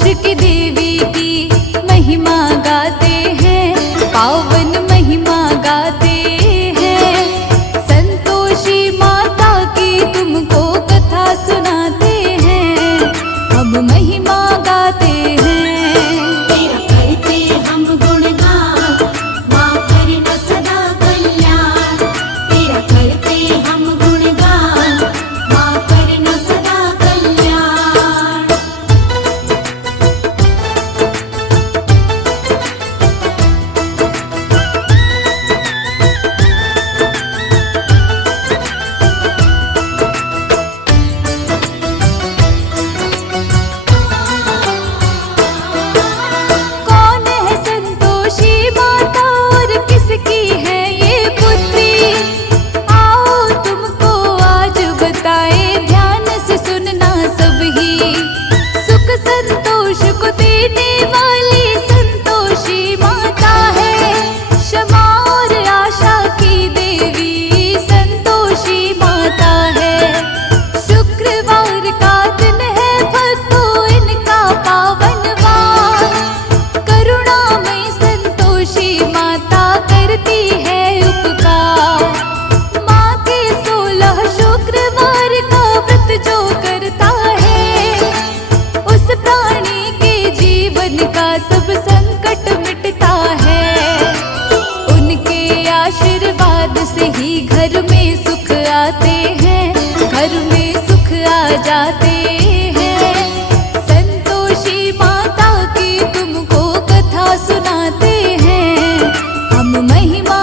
संतोष की देवी की महिमा गाते हैं, पावन महिमा गाते हैं। संतोषी माता की तुमको कथा सुनाते हैं, हम महिमा गाते हैं। तेरा करते हम गुणगान, माँ करना सदा कल्याण। तेरा करते हम गुणगान, माँ करना सदा कल्याण। कौन है संतोषी माता और किसकी है ये पुत्री? आओ तुमको आज बताए, ध्यान से सुनना सभी। सुख संतोष को देने वाली संतोषी माता है, क्षमा और आशा की देवी संतोषी माता है। शुक्रवार का दिन है भक्तों इनका पावनवार, करुणामयी संतोषी माता करती है उपकार। माँ के 16 शुक्रवार का व्रत जो करता है, उस प्राणी के जीवन का सब संकट मिटता है। उनके आशीर्वाद से ही घर में सुख आते हैं, घर में सुख आ जाते हैं। संतोषी माता की तुमको कथा सुनाते हैं, हम महिमा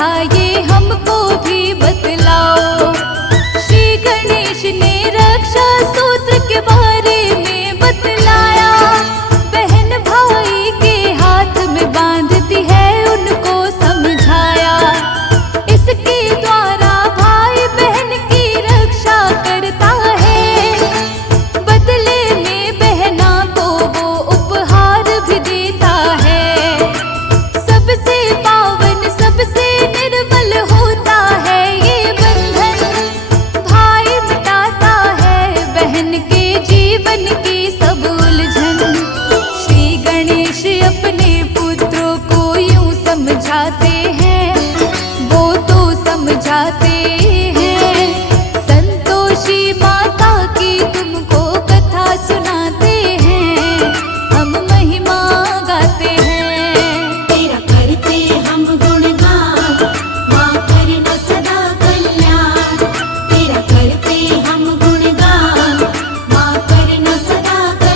था ये हमको भी बतलाओ। श्री गणेश ने रक्षा सूत्र के बारे में बतलाया। बहन भाई के हाथ में बांधती है उनको समझाया। इसके द्वारा भाई बहन की रक्षा करता है। बदले में बहना को वो उपहार भी देता है। सबसे पावन सबसे निर्मल होता है ये बंधन। भाई मिटाता है बहन के जीवन की सब उलझन। श्री गणेश अपने पुत्रों को यूं समझाते हैं, वो तो समझाते हैं। संतोषी माता की तुमको कथा सुनाते हैं, हम महिमा गाते हैं। तेरा करते हम गुणगान, माँ करना सदा कल्याण। तेरा करते हम गुणगान, माँ करना सदा कल्याण।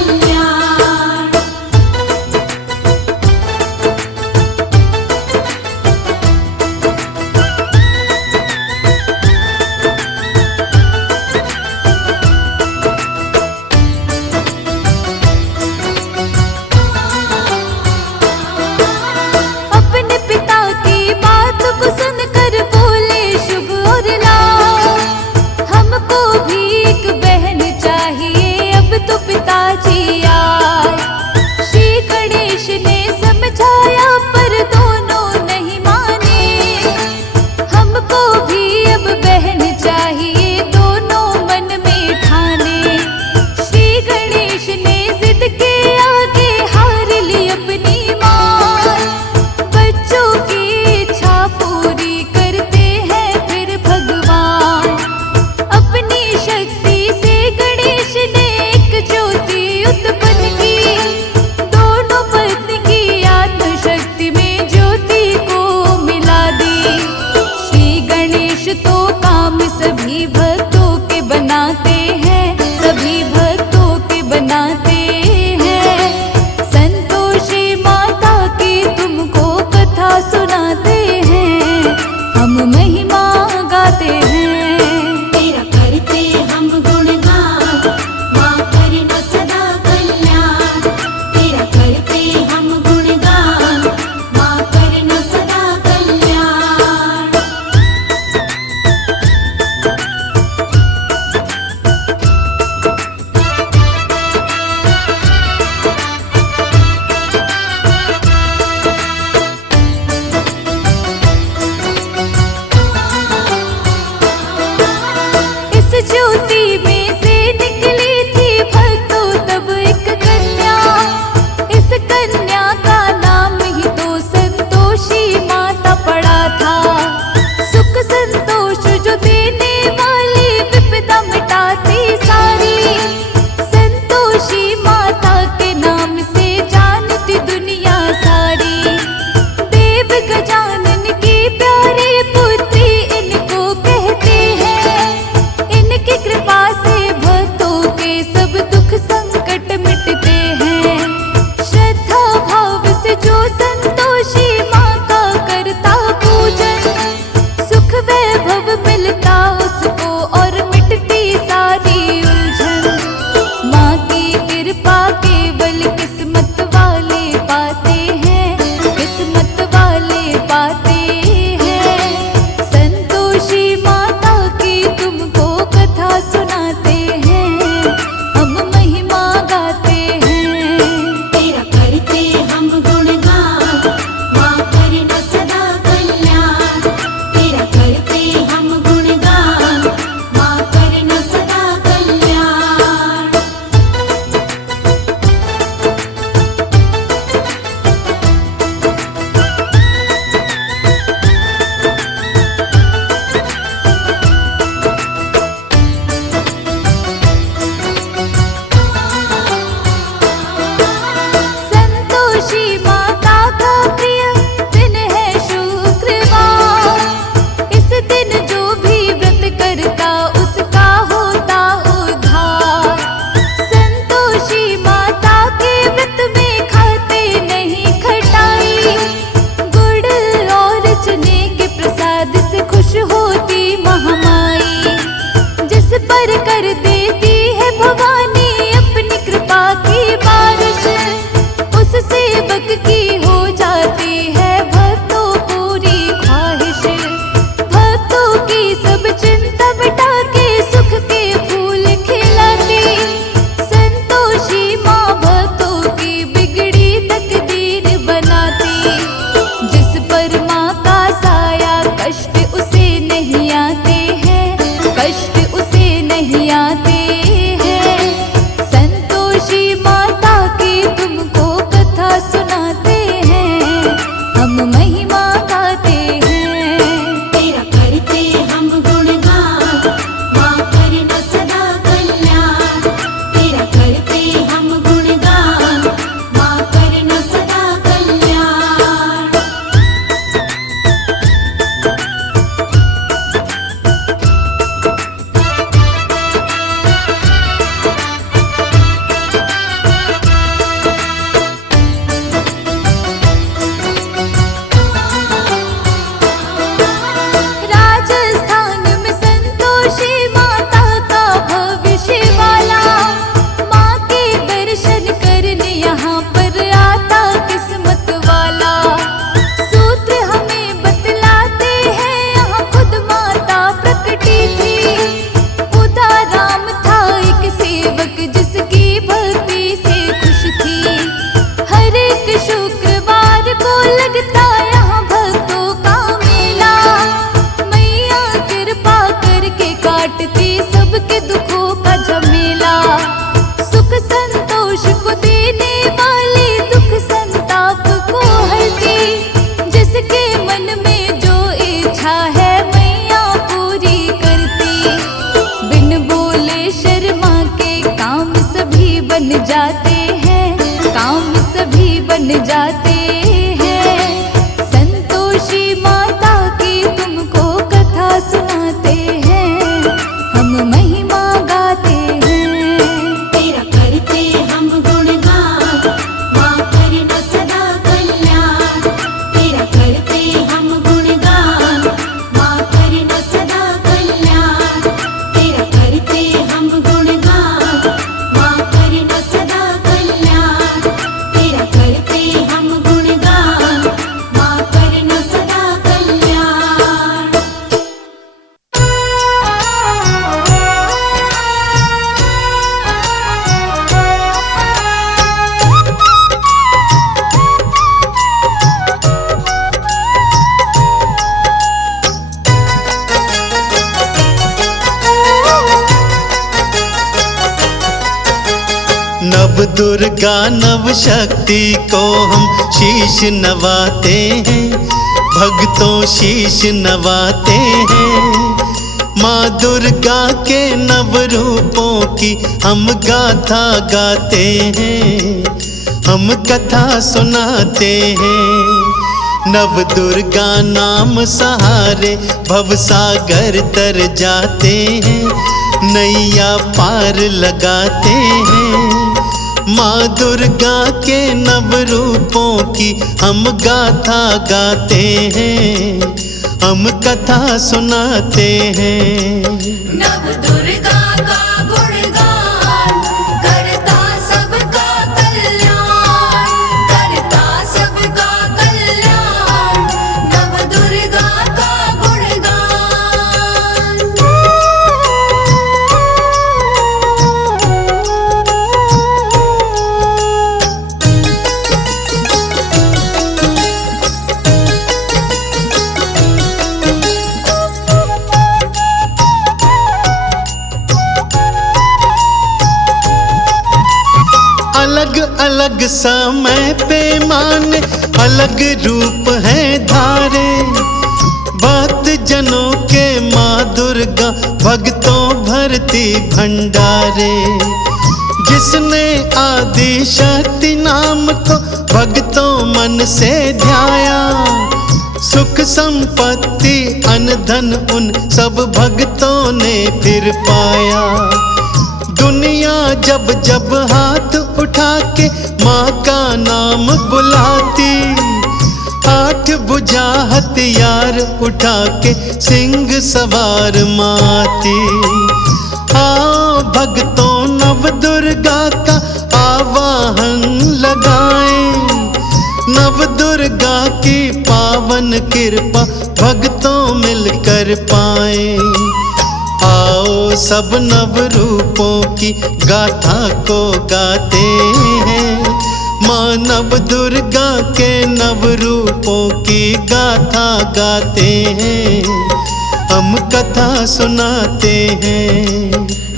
सेवक जिसकी भक्ति से खुश थी। हर एक शुक्रवार को लगता यहाँ भक्तों का मेला। मैया कृपा करके काटती सबके दुखों का झमेला। सुख संतोष को देने वाली, दुख संताप को हरती। जिसके मन में जो इच्छा है मैया पूरी करती। बिन बोले शर्मा के काम सभी बन जाते हैं, काम सभी बन जाते हैं। संतोषी माता की तुमको कथा सुनाते हैं, हम महिमा गाते हैं। तेरा करते हम गुणगान, माँ करना सदा कल्याण। तेरा करते हम गुणगान, माँ करना सदा कल्याण। तेरा करते हम गुणगान, माँ करना सदा कल्याण। तेरा करते हम गुणगान, माँ करना सदा कल्याण। नव दुर्गा नव शक्ति को हम शीश नवाते हैं, भक्तों शीश नवाते हैं। माँ दुर्गा के नव रूपों की हम गाथा गाते हैं, हम कथा सुनाते हैं। नव दुर्गा नाम सहारे भवसागर तर जाते हैं, नैया पार लगाते हैं। माँ दुर्गा के नव रूपों की हम गाथा गाते हैं, हम कथा सुनाते हैं। नव दुर्गा का गुणगान करता सबका कल्याण, करता सबका कल्याण। नव दुर्गा का अलग अलग समय पे माने अलग रूप है धारे। भक्त जनों के माँ दुर्गा भक्तों भरती भंडारे। जिसने आदि शक्ति नाम को भक्तों मन से ध्याया, सुख संपत्ति अन्न धन उन सब भक्तों ने फिर पाया। दुनिया जब जब हाथ उठा के माँ का नाम बुलाती, 8 भुजा हथियार उठा के सिंह सवार माती। आओ भक्तों नव दुर्गा का आवाहन लगाएं, नव दुर्गा की पावन कृपा भक्तों मिलकर पाएं। आओ सब नव रूपों की गाथा को गाते हैं, माँ नव दुर्गा के नव रूपों की गाथा गाते हैं, हम कथा सुनाते हैं।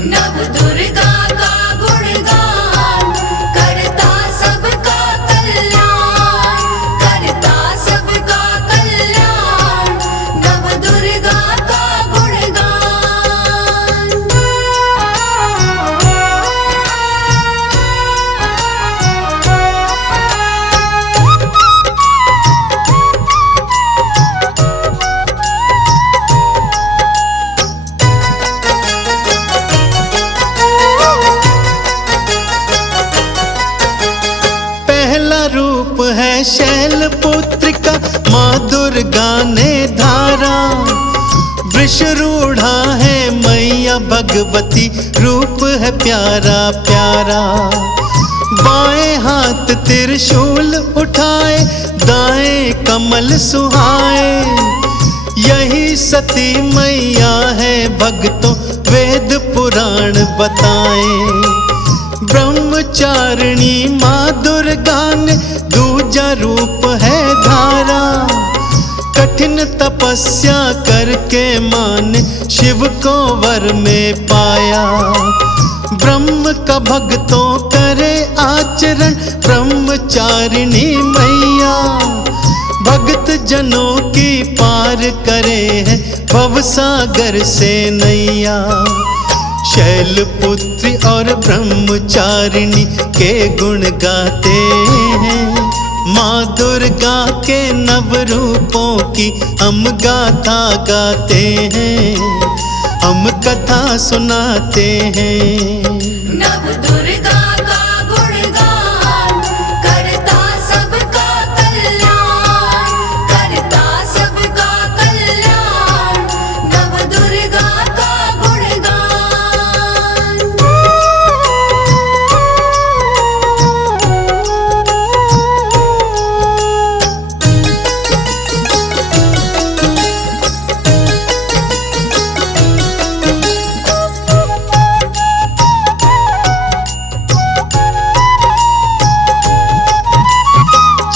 नव दुर्गा का गुणगान करता सबका कल्याण, करता सबका कल्याण। नव दुर्गा का रूप है शैलपुत्री का माँ दुर्गा ने धारा। वृषरूढ़ा है मैया भगवती, रूप है प्यारा प्यारा। बाएं हाथ त्रिशूल उठाए, दाएं कमल सुहाए। यही सती मैया है भक्तों, वेद पुराण बताएं। ब्रह्मचारिणी माँ दुर्गा ने दूजा रूप है धारा। कठिन तपस्या करके माँ ने शिव को वर में पाया। ब्रह्म का भक्तों करे आचरण ब्रह्मचारिणी मैया। भक्त जनों की पार करे है भवसागर से नैया। शैलपुत्री और ब्रह्मचारिणी के गुण गाते हैं। माँ दुर्गा के नव रूपों की हम गाथा गाते हैं, हम कथा सुनाते हैं। नव दुर्गा का गुणगान करता सबका कल्याण, करता सबका कल्याण। नव दुर्गा का गुणगान।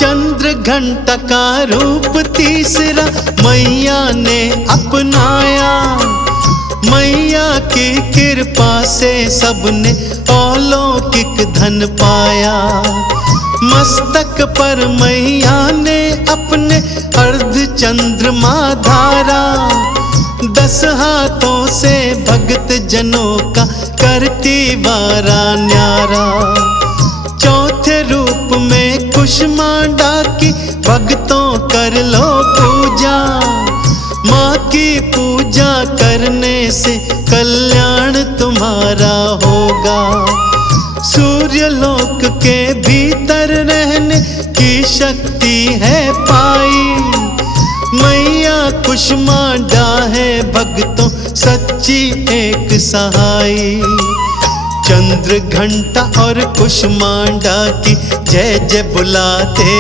चंद्र घंटा का रूप तीसरा मैया ने अपनाया। मैया की कृपा से सबने अलौकिक धन पाया। मस्तक पर मैया ने अपने अर्ध चंद्रमा धारा। 10 हाथों से भक्त जनों का करती वारा न्यारा। चौथे रूप में कुष्मांडा की भक्तों कर लो पूजा। माँ की पूजा करने से कल्याण तुम्हारा होगा। सूर्यलोक के भीतर रहने की शक्ति है पाई। मैया कुष्मांडा है भक्तों सच्ची एक सहाई। चंद्र घंटा और कुष्मांडा की जय जय बुलाते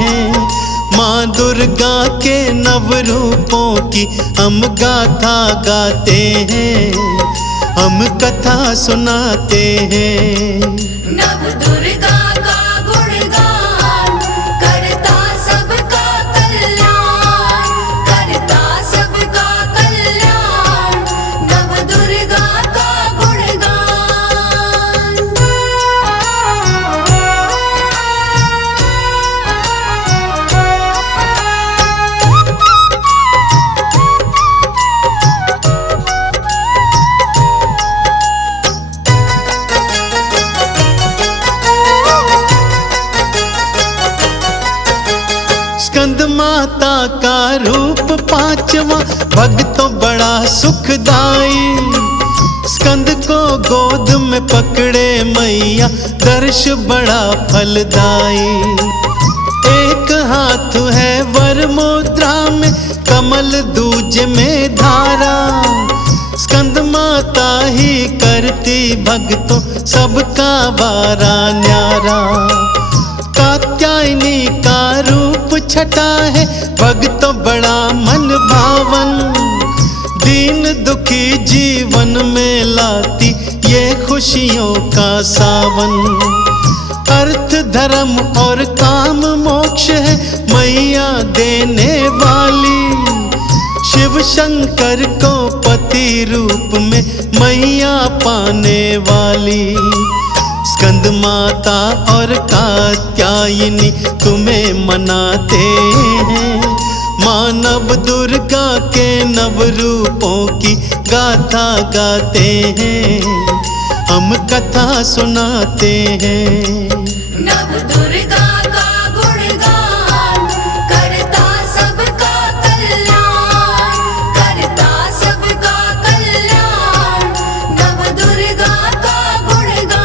हैं। माँ दुर्गा के नव रूपों की हम गाथा गाते हैं, हम कथा सुनाते हैं। नव दुर्गा का गुणगान करता सबका कल्याण, करता सबका कल्याण। नव दुर्गा का गुणगान। स्कंद माता का रूप 5वां भक्तों बड़ा सुखदाई। स्कंद को गोद में पकड़े मैया दर्श बड़ा फलदाई। एक हाथ है वर मुद्रा में कमल दूजे में धारा। स्कंद माता ही करती भक्तों सबका वारा न्यारा। कात्यायनी का रूप छठा है भक्तों बड़ा मन भावन। दीन दुखी जीवन में लाती ये खुशियों का सावन। अर्थ धर्म और काम मोक्ष है मैया देने वाली। शिव शंकर को पति रूप में मैया पाने वाली। स्कंद माता और कात्यायनी तुम्हें मनाते हैं। मानव दुर्गा के नव रूपों की गाथा गाते हैं, हम कथा सुनाते हैं। नव दुर्गा का गुणगान करता सबका कल्याण, करता सबका कल्याण। नव दुर्गा का गुणगान।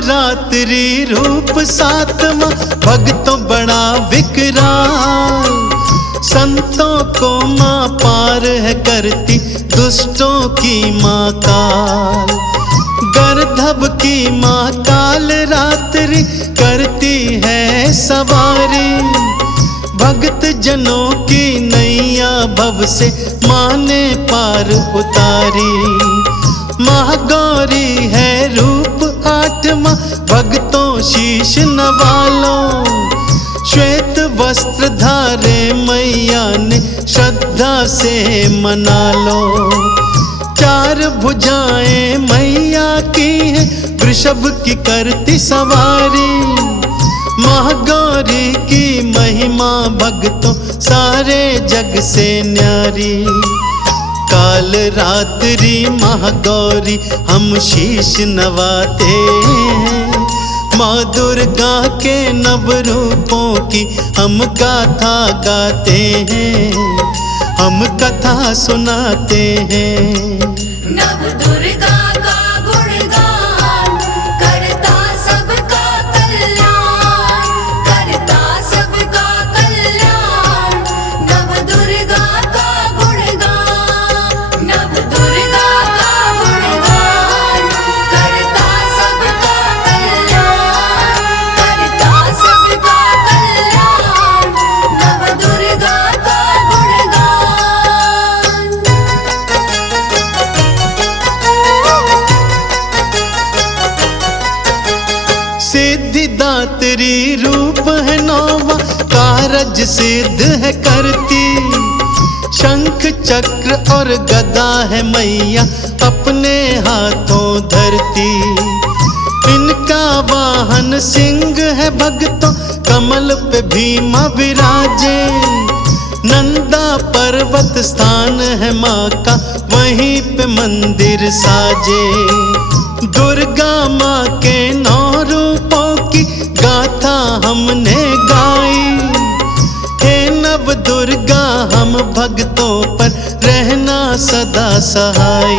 रात्रि रूप 7वां भक्तों बड़ा विकराल। संतों को माँ पार है करती, दुष्टों की माँ काल। गर्दभ की माँ काल रात्रि करती है सवारी। भक्त जनों की नैया भव से माँ ने पार उतारी। महागौरी है रूप आठवां, भक्तों शीश नवालो। श्वेत वस्त्र धारे मैया ने श्रद्धा से मना लो। चार भुजाएं मैया की है, वृषभ की करती सवारी। महागौरी की महिमा भक्तों सारे जग से न्यारी। काल रात्रि महागौरी हम शीश नवाते हैं। माँ दुर्गा के नव रूपों की हम गाथा गाते हैं, हम कथा सुनाते हैं। नव दुर्गा का गुणगान करता सबका कल्याण, करता सबका कल्याण। नव दुर्गा का गुणगान, नव दुर्गा का गुणगान करता सबका कल्याण, करता सबका कल्याण। नव दुर्गा का गुणगान। सिद्धिदात्री रूप है नौवा, कारज सिद्ध है करती। शंख चक्र और गदा है मैया अपने हाथों धरती। इनका वाहन सिंह है भक्तों, कमल पे भीमा विराजे। नंदा पर्वत स्थान है माँ का, वहीं पे मंदिर साजे। दुर्गा माँ के 9 रूपों की गाथा हमने गाई। हे नव दुर्गा हम भक्तों पर रहना सदा सहाय।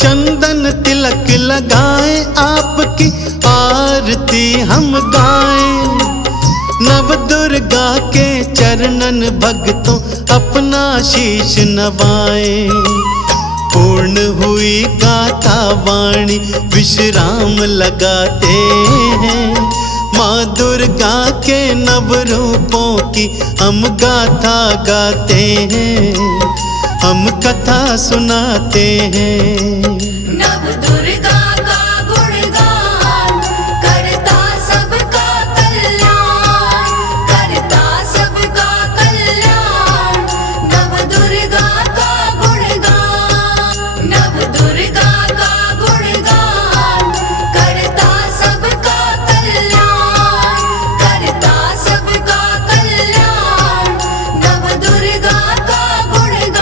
चंदन तिलक लगाए आपकी आरती हम गाएं। नव दुर्गा के चरणन भक्तों अपना शीश नवाएं। पूर्ण हुई गाथा वाणी विश्राम लगाते हैं। माँ दुर्गा के नव रूपों की हम गाथा गाते हैं, हम कथा सुनाते हैं। नव दुर्गा का गुणगान करता सबका कल्याण, करता सबका कल्याण। नव दुर्गा का गुणगान, नव दुर्गा का गुणगान करता सबका कल्याण, करता सबका कल्याण। नव दुर्गा का गुणगान।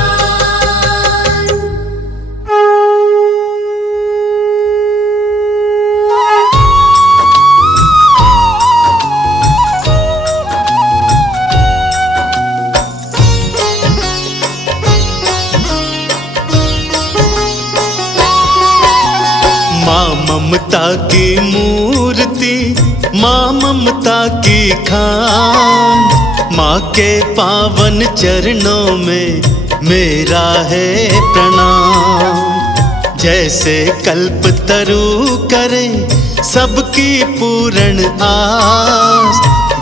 माँ ममता की मूर्ति, माँ ममता की खान। माँ के पावन चरणों में मेरा है प्रणाम। जैसे कल्प तरु करे सबकी पूर्ण आस,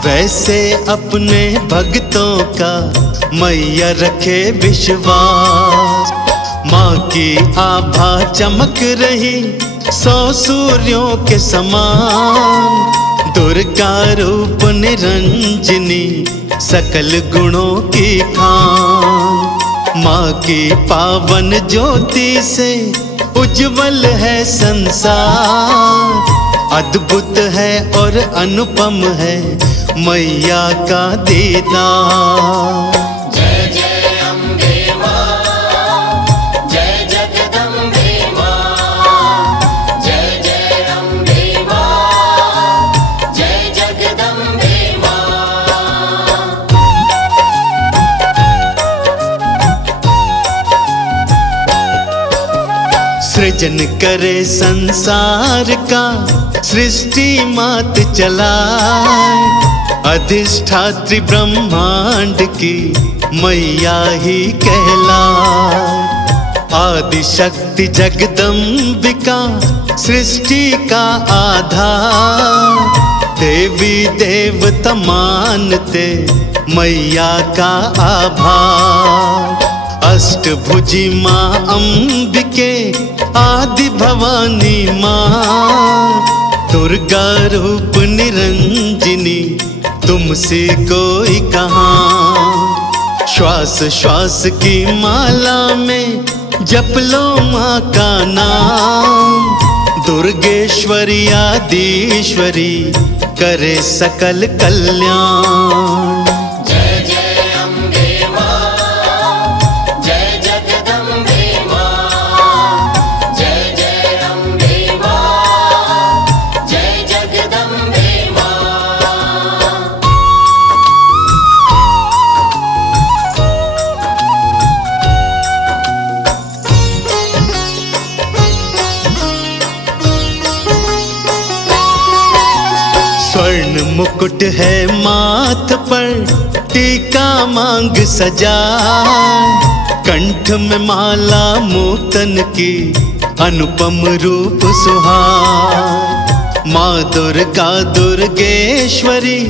वैसे अपने भक्तों का मैया रखे विश्वास। माँ की आभा चमक रही 100 सूर्यों के समान। दुर्गा रूप निरंजनी सकल गुणों की खान। माँ की पावन ज्योति से उज्जवल है संसार। अद्भुत है और अनुपम है मैया का दीदार। जय जय अम्बे मां, जय जगदम्बे मां। जय जय अम्बे मां, जय जगदम्बे मां। सृजन करे संसार का, सृष्टि मात चलाए। अधिष्ठात्री ब्रह्मांड की मैया ही कहलाए। आदि शक्ति जगदम्बिका सृष्टि का आधार, देवी देवता मानते मैया का आभार। अष्टभुजी माँ अम्बिके आदि भवानी माँ, दुर्गा रूप निरंजनी तुमसे कोई कहाँ। श्वास श्वास की माला में जप लो माँ का नाम, दुर्गेश्वरी आदिश्वरी करे सकल कल्याण। जय जय अम्बे माँ, जय जगदम्बे माँ, जय जय अम्बे माँ, जय जगदम्बे माँ। स्वर्ण मुकुट है माथ पर, टीका मांग सजाए, कंठ में माला मोतन की अनुपम रूप सुहाए। माँ दुर्गा दुर्गेश्वरी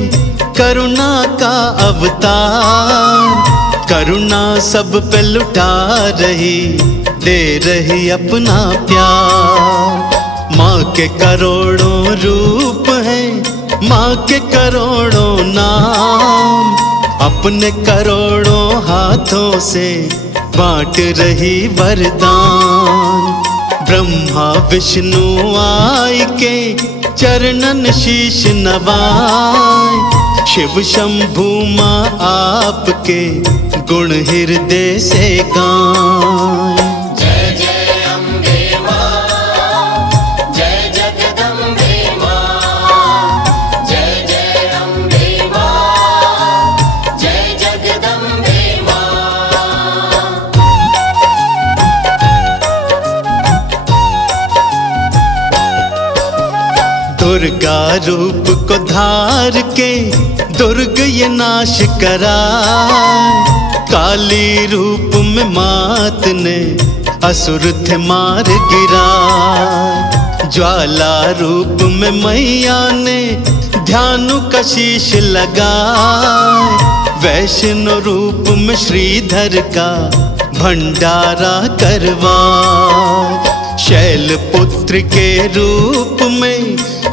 करुणा का अवतार, करुणा सब पे लुटा रही, दे रही अपना प्यार। माँ के करोड़ों रूप हैं, माँ के करोड़ों नाम, अपने करोड़ों हाथों से बांट रही वरदान। ब्रह्मा विष्णु आय के चरणन शीश नवाए, शिव शंभु माँ आपके गुण हृदय से गाएं। जय जय अम्बे माँ, जय जगदम्बे माँ, जय जय अम्बे माँ, जय जगदम्बे माँ। दुर्गा रूप को धार के दुर्ग ये नाश कराए, काली रूप में मात ने असुर थे मार गिराए। ज्वाला रूप में मैया ने ध्यानु का शीश लगाए, वैष्णो रूप में श्रीधर का भंडारा करवाए। शैल पुत्र के रूप में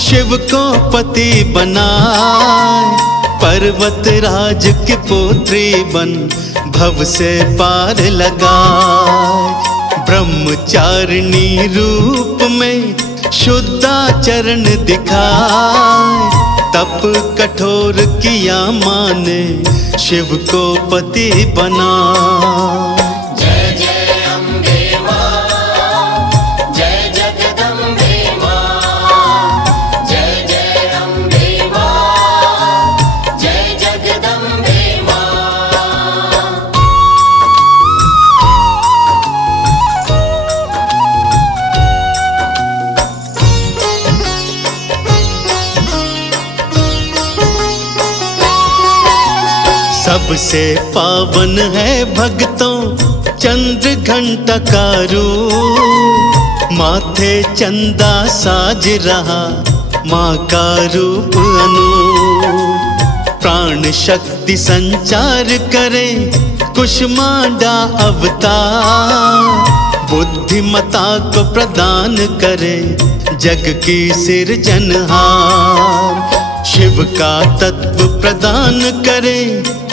शिव को पति बनाए, पर्वत राज की पुत्री बन भव से पार लगाए। ब्रह्मचारिणी रूप में शुद्धाचरण दिखाए, तप कठोर किया माँ ने शिव को पति बनाए। जय जय अम्बे माँ, जय जगदम्बे माँ, जय जय अम्बे माँ, जय जगदम्बे माँ। सबसे पावन है भक्तों चंद्र घंटा का रूप, माथे चंदा साज रहा माँ का रूप अनूप। प्राण शक्ति संचार करे कुष्मांडा अवतार, बुद्धिमता को प्रदान करे जग की सिरजनहार। शिव का तत्व प्रदान करे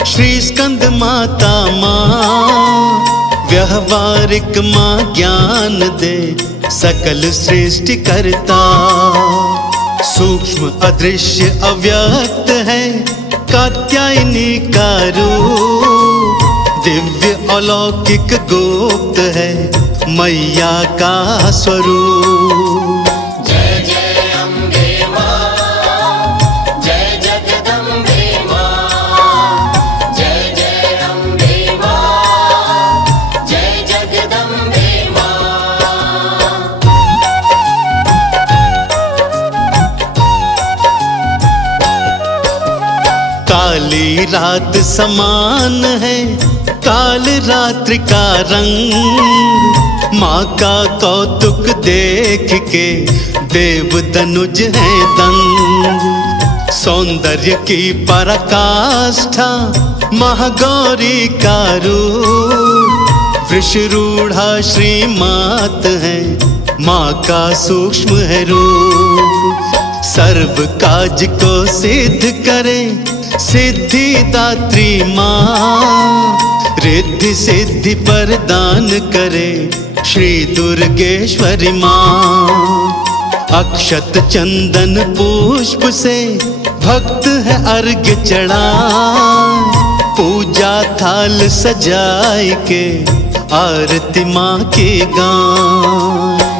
श्री स्कंद माता माँ, व्यवहारिक माँ ज्ञान दे सकल सृष्टि करता। सूक्ष्म अदृश्य अव्यक्त है कात्यायनी का रूप, दिव्य अलौकिक गुप्त है मैया का स्वरूप। जय जय अम्बे माँ, जय जगदम्बे माँ, जय जय अम्बे माँ, जय जगदम्बे माँ। रात समान है काल रात्रि का रंग। माँ का कौतुक देख के देव दनुज है दंग। सौंदर्य की पराकाष्ठा महागौरी का रूप। वृषरूढ़ा श्रीमात है माँ का सूक्ष्म है रूप। सर्व काज को सिद्ध करे सिद्धि दात्री माँ। रिद्धि सिद्धि प्रदान करे श्री दुर्गेश्वरी माँ। अक्षत चंदन पुष्प से भक्त है अर्घ्य चढ़ा। पूजा थाल सजाए के आरती माँ की गान।